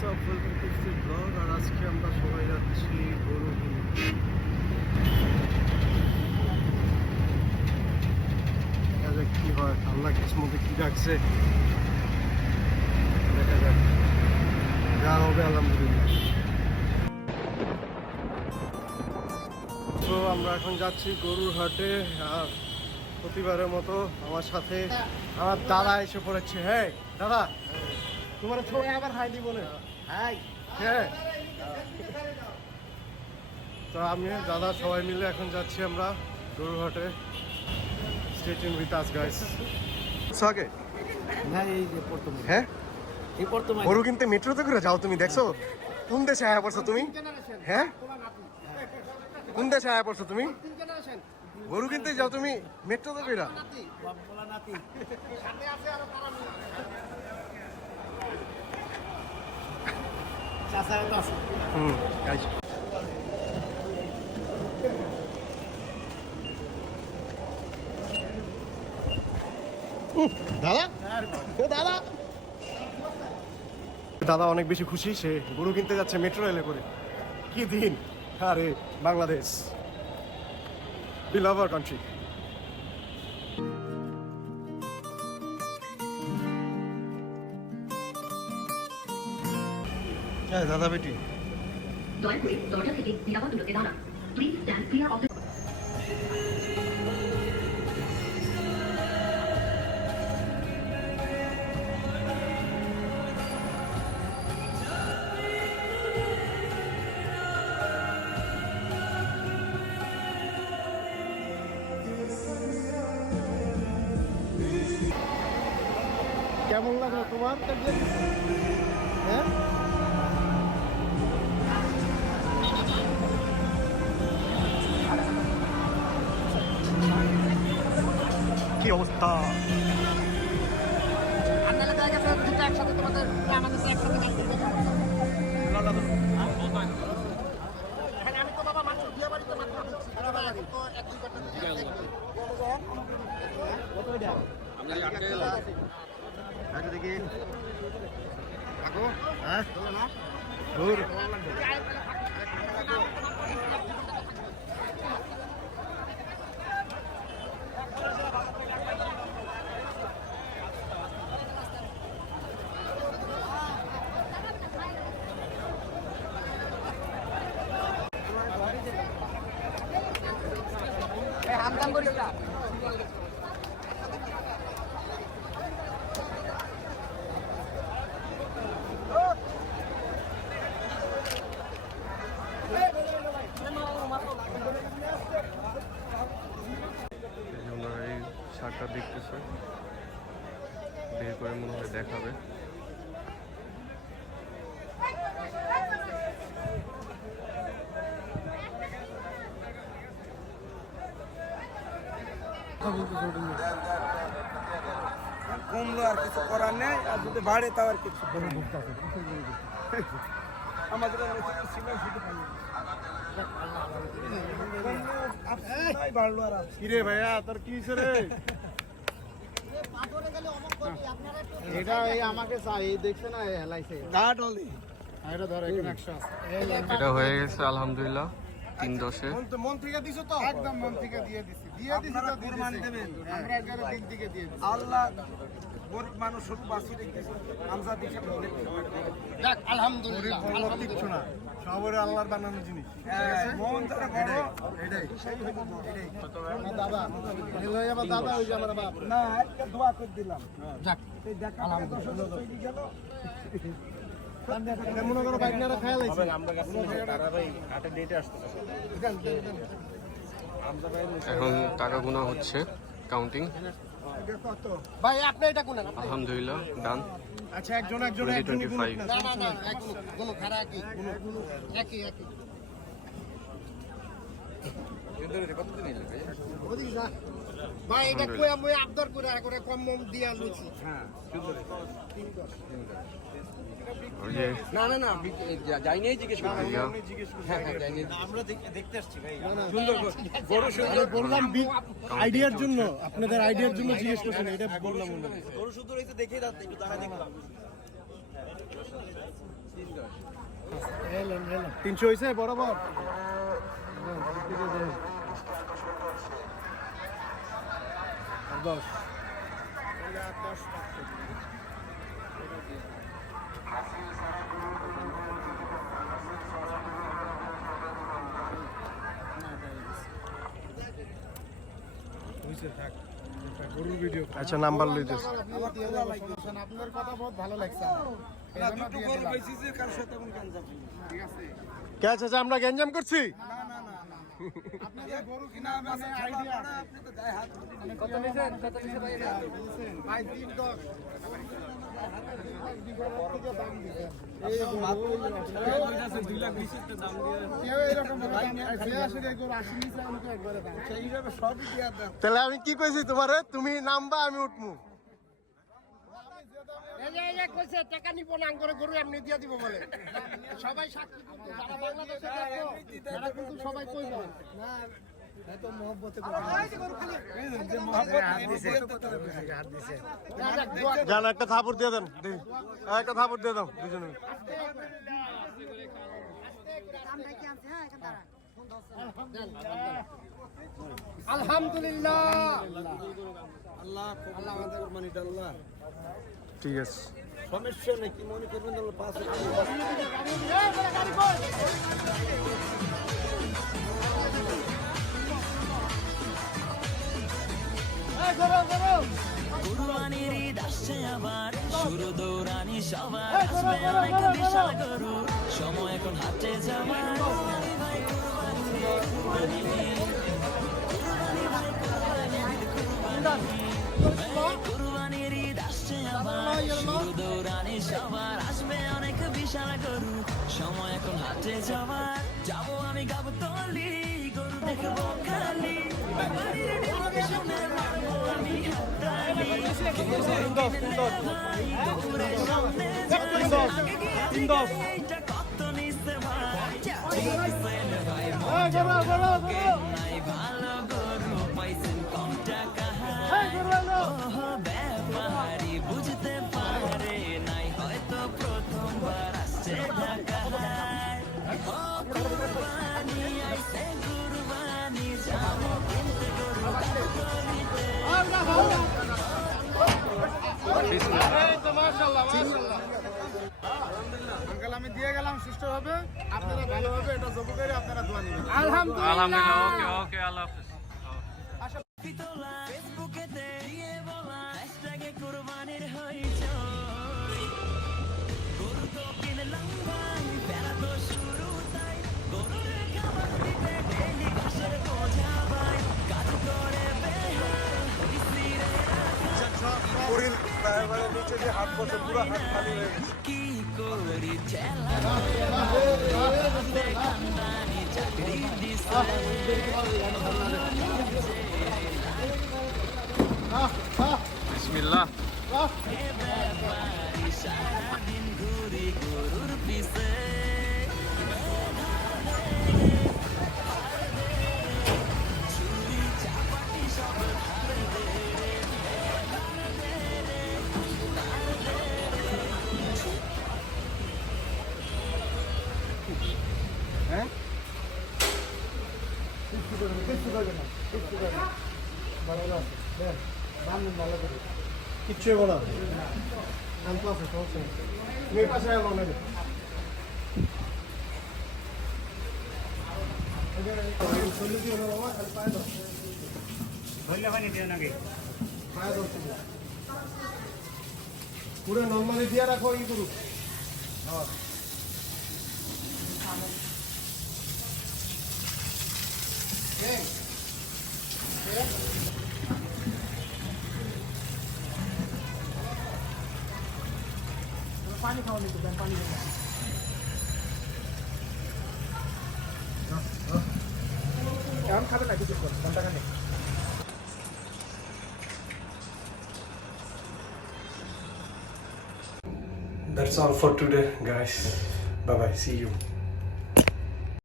Welcome to street blog. আর আজকে আমরা সবাই যাচ্ছি গরু কিনতে। দেখা যাক কি হয়, আল্লাহ কিসমতে কি রাখছে, দেখা যাক যা হবে আলহামদুলিল্লাহ। তো আমরা এখন যাচ্ছি গরুর হাটে। আর প্রতিবারের মতো আমার সাথে আমার দাদা এসে পড়েছে। হ্যাঁ দাদা, তোমার ছোট আবার হাই দিব না। হাই হ্যাঁ। তো আমি দাদা সবাই মিলে এখন যাচ্ছি আমরা গরুর হাটে। Stay tune with us guys. আগে হ্যাঁ, গরু কিনতে মেট্রোতে করে যাও তুমি? দেখছো কোন দেশে আয়া পড়ছো তুমি? হ্যাঁ, কোন দেশে আয়া পড়ছো তুমি? গরু কিনতে যাও তুমি মেট্রোতে কইরা? গাইস দাদা, ও দাদা, দাদা অনেক বেশি খুশি। সে গরু কিনতে যাচ্ছে মেট্রো রেলে করে। কি দিন! আরে Bangladesh, we love our country. হ্যাঁ দাদা বেটি, দয়া করে দরজা থেকে নিরাপদ দূরত্বে দাঁড়ান। Please stand clear of the কেমন লাগলো তোমার? হ্যাঁ, কি অবস্থা? একসাথে তোমাদের আমাদের একসাথে আমি তো বাবা মাত্র বিয়ে বাড়িতে মাত্র তো এক দুই ঘন্টা দেখি থাকো। হ্যাঁ দূর হামদাম করিস না। ওনারা এই শার্টটা দেখতেছে, বের করে মনে হয় দেখাবে। কমলো আর কিছু করার নেই, আর যদি বাড়ে তাও আর কিছু আমাদের বাড়লো আর কিরে ভাইয়া, তোর কি হয়েছে রে? এটা এই আমাকে চাই, দেখছে না হেলাইছে ঘাট হলি এটা ধর এখানে 100 আছে। এটা হয়ে গেছে আলহামদুলিল্লাহ 3-10-এ। মন থেকে দিছো তো? একদম মন থেকে দিয়ে দিছি তো কুরবানি দেবেন। আমরা এখানে দিন থেকে দিয়ে দিছি। আল্লাহ গরিব মানুষ শুধু বাঁচি রেখেছে আমজা দিকে যাক আলহামদুলিল্লাহ। কিচ্ছু না, সবরে আল্লাহর বানানো জিনিস। মন যারা বড় এটাই দাদা লয়ে যাবা দাদা, ওই যে আমার বাপ। না একটা দোয়া করে দিলাম। যাক এই দেখা আলহামদুলিল্লাহ গেল মনে করো বাইক না খায়া লাইছে। এখন টাকা গোনা হচ্ছে, কাউন্টিং। ভাই আপনি এটা কোন আলহামদুলিল্লাহ ডান। আচ্ছা একজন 20-25 না না না কোন খারাপ কি একই একই ভাই এটা কই আমি আবদার করে কম মম দিয়া লুচি। হ্যাঁ ওই যে না না না যাই নাই জিজ্ঞেস ভাইয়া, আমরা দেখতে আসছি ভাই সুন্দর গরু সুন্দর বললাম আইডিয়ার জন্য, আপনাদের আইডিয়ার জন্য জিজ্ঞেস করছেন, এটা বললাম। গরু সুন্দর হইতে দেখেই যাচ্ছে, একটু দাঁড়া দেখলাম। তিনশো হয়েছে বরাবর। আর 10। আচ্ছা নাম্বার লইতেছে। আপনার কথা বহুত ভালো লাগছে কে আছে যে আমরা গ্যাঞ্জাম করছি? গরু কিনা আইডিয়া আপনি তো গায়ে হাত কত নিছেন ভাই 310 তাহলে আমি কি কইছি তোমারে? তুমি নামবা আমি উঠমু। টাকা নিব না করে গরু এমনি দিয়ে দিব বলে সবাই সাক্ষী যারা বাংলাদেশে তারা কিন্তু সবাই কইবে না এত মহব্বতে জান একটা থাপড় দিয়ে দেন, একটা থাপড় দিয়ে দাও দুজনে। আলহামদুলিল্লাহ আল্লাহ আল্লাহ আমাদের কোরবানিটা আল্লাহ ঠিক আছে। সমস্যা নেই, কি মনে করবেন আল্লাহ পাঁচ কুরবানির ঈদ আসছে আবার, শুরু দৌড়ানি সবার, আসবে অনেক বিশাল গরু, সময় এখন হাটে যাবার। কুরবানি ভাই কুরবানি, কুরবানি কুরবানির ঈদ আসছে আবার, শুরু দৌড়ানি সবার, আসবে অনেক বিশাল গরু, সময় এখন হাটে যাবার। যাবো আমি গাবো তলি, গরু দেখবো খালি, বাড়ির ডিমকে শুনে মারবো আমি হাততালি। এইটা কত নিচ্ছে ভাই, ভাই নাই ভালো গরু পাইছেন কম টাকা, ব্যাপারি বুঝতে পারে নাই হয়তো প্রথমবার আসছে ঢাকায়। ও কুরবানি আইছে কুরবানি, যাবো কিনতে গরু করিতে। আঙ্কেল আমি দিয়ে গেলাম সুস্থ হবে, আপনারা ভালো হবে এটা জবু করে আপনারা দোয়া নেবেন। আলহামদুলিল্লাহ। ওকে ওকে, আল্লাহ হাফেজ। পিতলা ফেসবুকেতে দিয়ে বলা, হ্যাশট্যাগে কুরবানির হইচই। গরু তো কিনলাম ভাই, বেলা তো শুরু তাই, গরুর খাবার দিতে ডেইলি ঘাসের বোঝা ভাই, কাজ করে বেহাল হইছি রে নিচে যে হাত পড়ছে পুরো হাত খালি হয়ে গেছে। কি করি চেলা খানদানি চাকরি দিছে। বিসমিল্লাহ। ব্যাপারি সারাদিন ঘুরি গরুর পিছে, ছুরি চাপাটি সব ধার দে রে, কিচ্ছু বলো আমি পাশে সমস্যা নেই, তুমি এই পাশে এলো না। পুরো নর্মালি দিয়ে রাখো ই করুক। পানি খাওয়া নিতে দেন, পানি দেন। কেমন খাবে না কিছু ঘন্টা খানে। That's all for today, guys. Bye bye. See you.